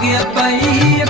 भाग्य पई